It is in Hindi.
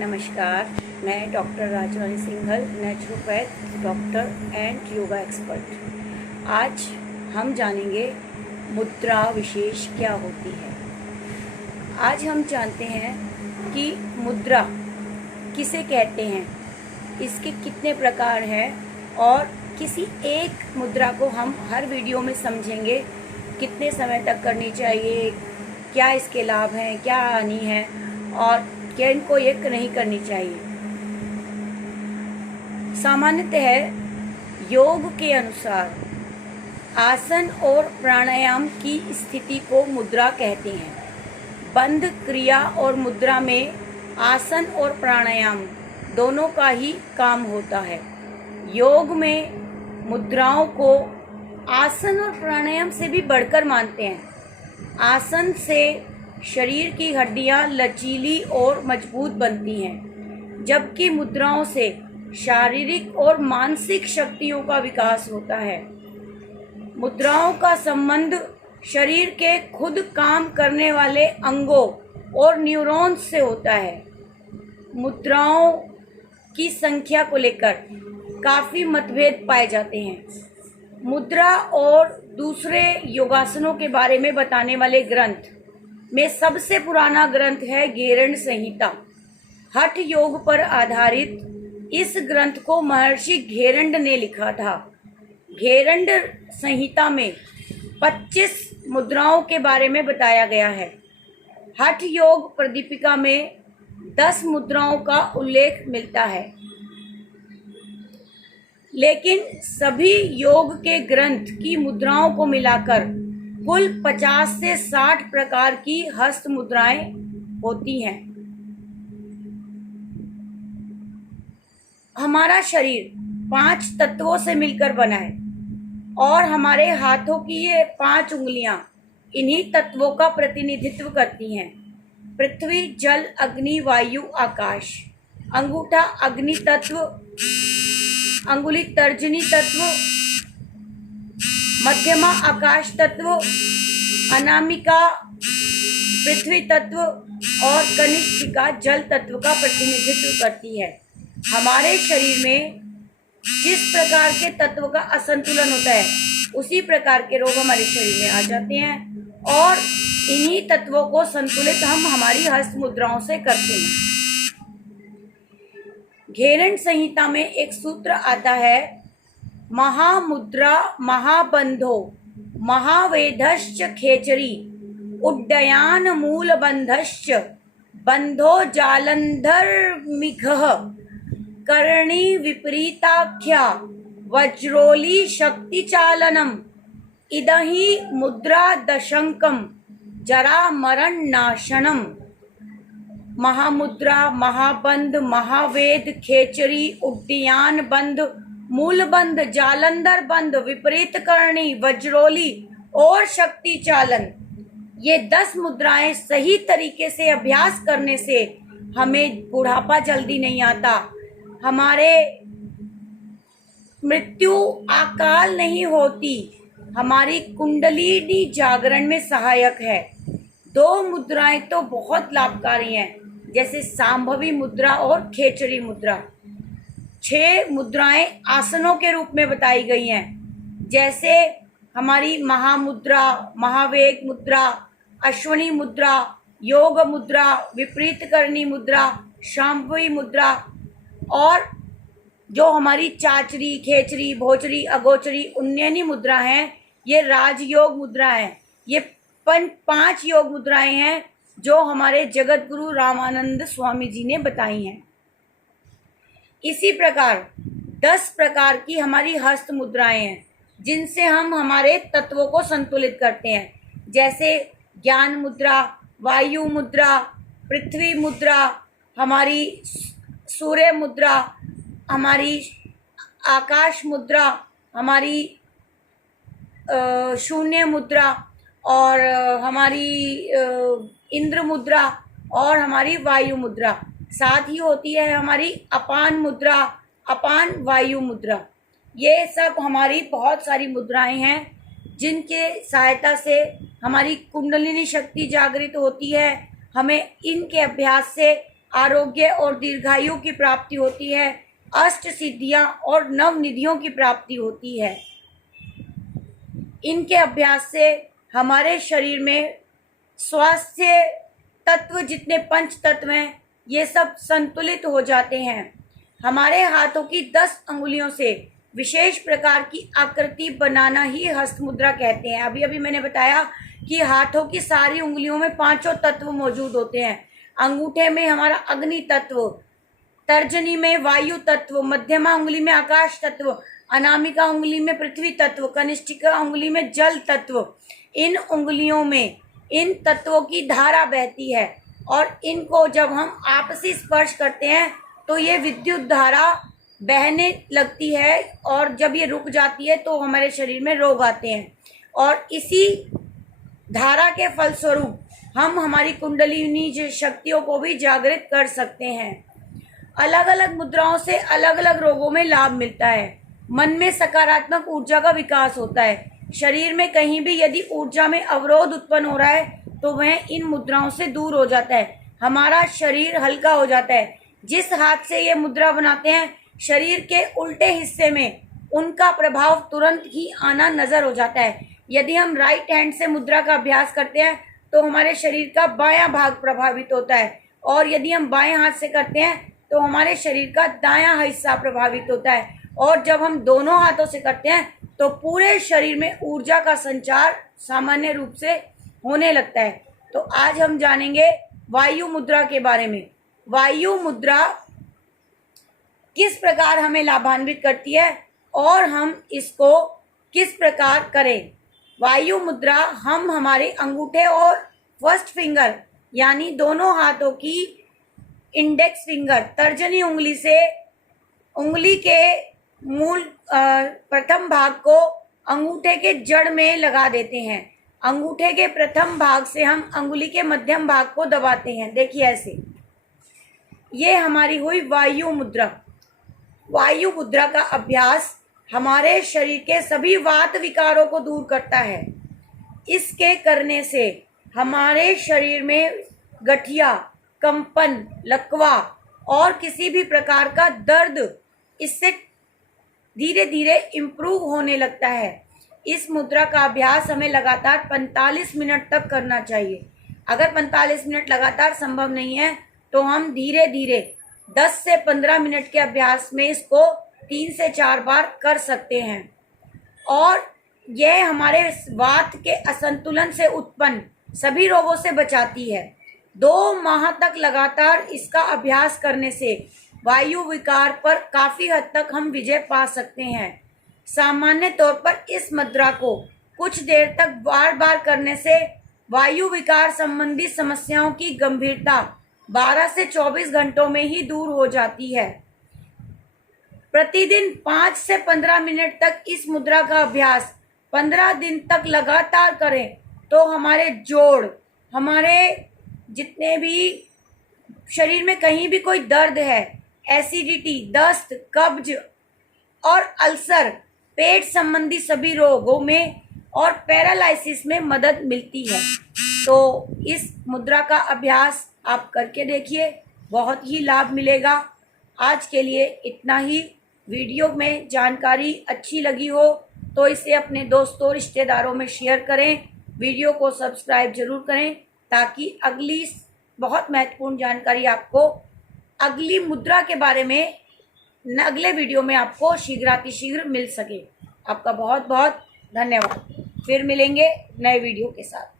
नमस्कार, मैं doctor Rajwani Singhal, naturopath doctor and yoga expert. आज हम जानेंगे मुद्रा विशेष क्या होती है। आज हम जानते हैं कि मुद्रा किसे कहते हैं, इसके कितने प्रकार हैं और किसी एक मुद्रा को हम हर वीडियो में समझेंगे। कितने समय तक करनी चाहिए, क्या इसके लाभ हैं, क्या हानि है और क्या इनको एक नहीं करनी चाहिए। सामान्यतः योग के अनुसार आसन और प्राणायाम की स्थिति को मुद्रा कहते हैं। बंध क्रिया और मुद्रा में आसन और प्राणायाम दोनों का ही काम होता है। योग में मुद्राओं को आसन और प्राणायाम से भी बढ़कर मानते हैं। आसन से शरीर की हड्डियां लचीली और मजबूत बनती हैं, जबकि मुद्राओं से शारीरिक और मानसिक शक्तियों का विकास होता है। मुद्राओं का संबंध शरीर के खुद काम करने वाले अंगों और न्यूरॉन्स से होता है। मुद्राओं की संख्या को लेकर काफ़ी मतभेद पाए जाते हैं। मुद्रा और दूसरे योगासनों के बारे में बताने वाले ग्रंथ में सबसे पुराना ग्रंथ है घेरंड संहिता। हठ योग पर आधारित इस ग्रंथ को महर्षि घेरंड ने लिखा था। घेरंड संहिता में 25 मुद्राओं के बारे में बताया गया है। हठ योग प्रदीपिका में 10 मुद्राओं का उल्लेख मिलता है, लेकिन सभी योग के ग्रंथ की मुद्राओं को मिलाकर कुल 50 से 60 प्रकार की हस्त मुद्राएं होती हैं। हमारा शरीर 5 तत्वों से मिलकर बना है और हमारे हाथों की ये 5 उंगलियां इन्हीं तत्वों का प्रतिनिधित्व करती हैं। पृथ्वी, जल, अग्नि, वायु, आकाश। अंगूठा अग्नि तत्व, अंगुली तर्जनी तत्व, मध्यमा आकाश तत्व, अनामिका पृथ्वी तत्व और कनिष्ठिका जल तत्व का प्रतिनिधित्व करती है। हमारे शरीर में जिस प्रकार के तत्व का असंतुलन होता है, उसी प्रकार के रोग हमारे शरीर में आ जाते हैं और इन्हीं तत्वों को संतुलित हम हमारी हस्त मुद्राओं से करते हैं। घेरंड संहिता में एक सूत्र आता है, महामुद्रा महाबंधो महावेधश्च खेचरी उड्डयान मूलबंधश्च बंधो जालंधरमिघः करणी विपरीताख्या वज्रोली शक्तिचालनम इदहि मुद्रा दशंकम जरा मरण नाशनम। महामुद्रा, महाबंध, महावेद, खेचरी, उड्डयान बंध, मूल बंध, जालंधर बंध, विपरीत करणी, वज्रोली और शक्ति चालन, ये 10 मुद्राएं सही तरीके से अभ्यास करने से हमें बुढ़ापा जल्दी नहीं आता, हमारे मृत्यु अकाल नहीं होती, हमारी कुंडलिनी जागरण में सहायक है। 2 मुद्राएं तो बहुत लाभकारी हैं, जैसे सांभवी मुद्रा और खेचरी मुद्रा। 6 मुद्राएं आसनों के रूप में बताई गई हैं, जैसे हमारी महामुद्रा, महावेग मुद्रा, अश्वनी मुद्रा, योग मुद्रा, विपरीत करणी मुद्रा, शांभवी मुद्रा और जो हमारी चाचरी, खेचरी, भोचरी, अगोचरी, उन्नयनी मुद्रा हैं, ये राजयोग मुद्रा है। ये 5 योग मुद्राएं हैं जो हमारे जगत गुरु रामानंद स्वामी जी ने बताई हैं। इसी प्रकार 10 प्रकार की हमारी हस्त मुद्राएं हैं, जिनसे हम हमारे तत्वों को संतुलित करते हैं, जैसे ज्ञान मुद्रा, वायु मुद्रा, पृथ्वी मुद्रा, हमारी सूर्य मुद्रा, हमारी आकाश मुद्रा, हमारी शून्य मुद्रा और हमारी इंद्र मुद्रा और हमारी वायु मुद्रा। साथ ही होती है हमारी अपान मुद्रा, अपान वायु मुद्रा। ये सब हमारी बहुत सारी मुद्राएं हैं, जिनके सहायता से हमारी कुंडलिनी शक्ति जागृत होती है। हमें इनके अभ्यास से आरोग्य और दीर्घायु की प्राप्ति होती है, अष्ट सिद्धियां और नव निधियों की प्राप्ति होती है। इनके अभ्यास से हमारे शरीर में स्वास्थ्य तत्व, जितने पंच तत्व हैं, ये सब संतुलित हो जाते हैं। हमारे हाथों की 10 अंगुलियों से विशेष प्रकार की आकृति बनाना ही हस्त मुद्रा कहते हैं। अभी अभी मैंने बताया कि हाथों की सारी उंगलियों में 5 तत्व मौजूद होते हैं। अंगूठे में हमारा अग्नि तत्व, तर्जनी में वायु तत्व, मध्यमा उंगली में आकाश तत्व, अनामिका उंगली में पृथ्वी तत्व, कनिष्ठिका उंगली में जल तत्व। इन उंगलियों में इन तत्वों की धारा बहती है और इनको जब हम आपसी स्पर्श करते हैं तो ये विद्युत धारा बहने लगती है, और जब ये रुक जाती है तो हमारे शरीर में रोग आते हैं। और इसी धारा के फलस्वरूप हम हमारी कुंडलिनी शक्तियों को भी जागृत कर सकते हैं। अलग अलग मुद्राओं से अलग अलग रोगों में लाभ मिलता है। मन में सकारात्मक ऊर्जा का विकास होता है। शरीर में कहीं भी यदि ऊर्जा में अवरोध उत्पन्न हो रहा है तो वह इन मुद्राओं से दूर हो जाता है। हमारा शरीर हल्का हो जाता है। जिस हाथ से ये मुद्रा बनाते हैं, शरीर के उल्टे हिस्से में उनका प्रभाव तुरंत ही आना नजर हो जाता है। यदि हम राइट हैंड से मुद्रा का अभ्यास करते हैं तो हमारे शरीर का बायां भाग प्रभावित होता है, और यदि हम बाएं हाथ से करते हैं तो हमारे शरीर का दायां हिस्सा प्रभावित होता है। और जब हम दोनों हाथों से करते हैं तो पूरे शरीर में ऊर्जा का संचार सामान्य रूप से होने लगता है। तो आज हम जानेंगे वायु मुद्रा के बारे में। वायु मुद्रा किस प्रकार हमें लाभान्वित करती है और हम इसको किस प्रकार करें। वायु मुद्रा हम हमारे अंगूठे और फर्स्ट फिंगर यानी दोनों हाथों की इंडेक्स फिंगर, तर्जनी उंगली से उंगली के मूल प्रथम भाग को अंगूठे के जड़ में लगा देते हैं। अंगूठे के प्रथम भाग से हम अंगुली के मध्यम भाग को दबाते हैं। देखिए ऐसे, ये हमारी हुई वायु मुद्रा। वायु मुद्रा का अभ्यास हमारे शरीर के सभी वात विकारों को दूर करता है। इसके करने से हमारे शरीर में गठिया, कंपन, लकवा और किसी भी प्रकार का दर्द इससे धीरे धीरे इम्प्रूव होने लगता है। इस मुद्रा का अभ्यास हमें लगातार 45 मिनट तक करना चाहिए। अगर 45 मिनट लगातार संभव नहीं है तो हम धीरे धीरे 10 से 15 मिनट के अभ्यास में इसको 3 से 4 बार कर सकते हैं। और यह हमारे वात के असंतुलन से उत्पन्न सभी रोगों से बचाती है। 2 माह तक लगातार इसका अभ्यास करने से वायु विकार पर काफी हद तक हम विजय पा सकते हैं। सामान्य तौर पर इस मुद्रा को कुछ देर तक बार बार करने से वायु विकार संबंधी समस्याओं की गंभीरता 12 से 24 घंटों में ही दूर हो जाती है। प्रतिदिन 5 से 15 मिनट तक इस मुद्रा का अभ्यास 15 दिन तक लगातार करें तो हमारे जोड़, हमारे जितने भी शरीर में कहीं भी कोई दर्द है, एसिडिटी, दस्त, कब्ज और अल्सर, पेट संबंधी सभी रोगों में और पैरालाइसिस में मदद मिलती है। तो इस मुद्रा का अभ्यास आप करके देखिए, बहुत ही लाभ मिलेगा। आज के लिए इतना ही। वीडियो में जानकारी अच्छी लगी हो तो इसे अपने दोस्तों, रिश्तेदारों में शेयर करें। वीडियो को सब्सक्राइब जरूर करें ताकि अगली बहुत महत्वपूर्ण जानकारी आपको अगली मुद्रा के बारे में अगले वीडियो में आपको शीघ्रातिशीघ्र मिल सके। आपका बहुत बहुत धन्यवाद। फिर मिलेंगे नए वीडियो के साथ।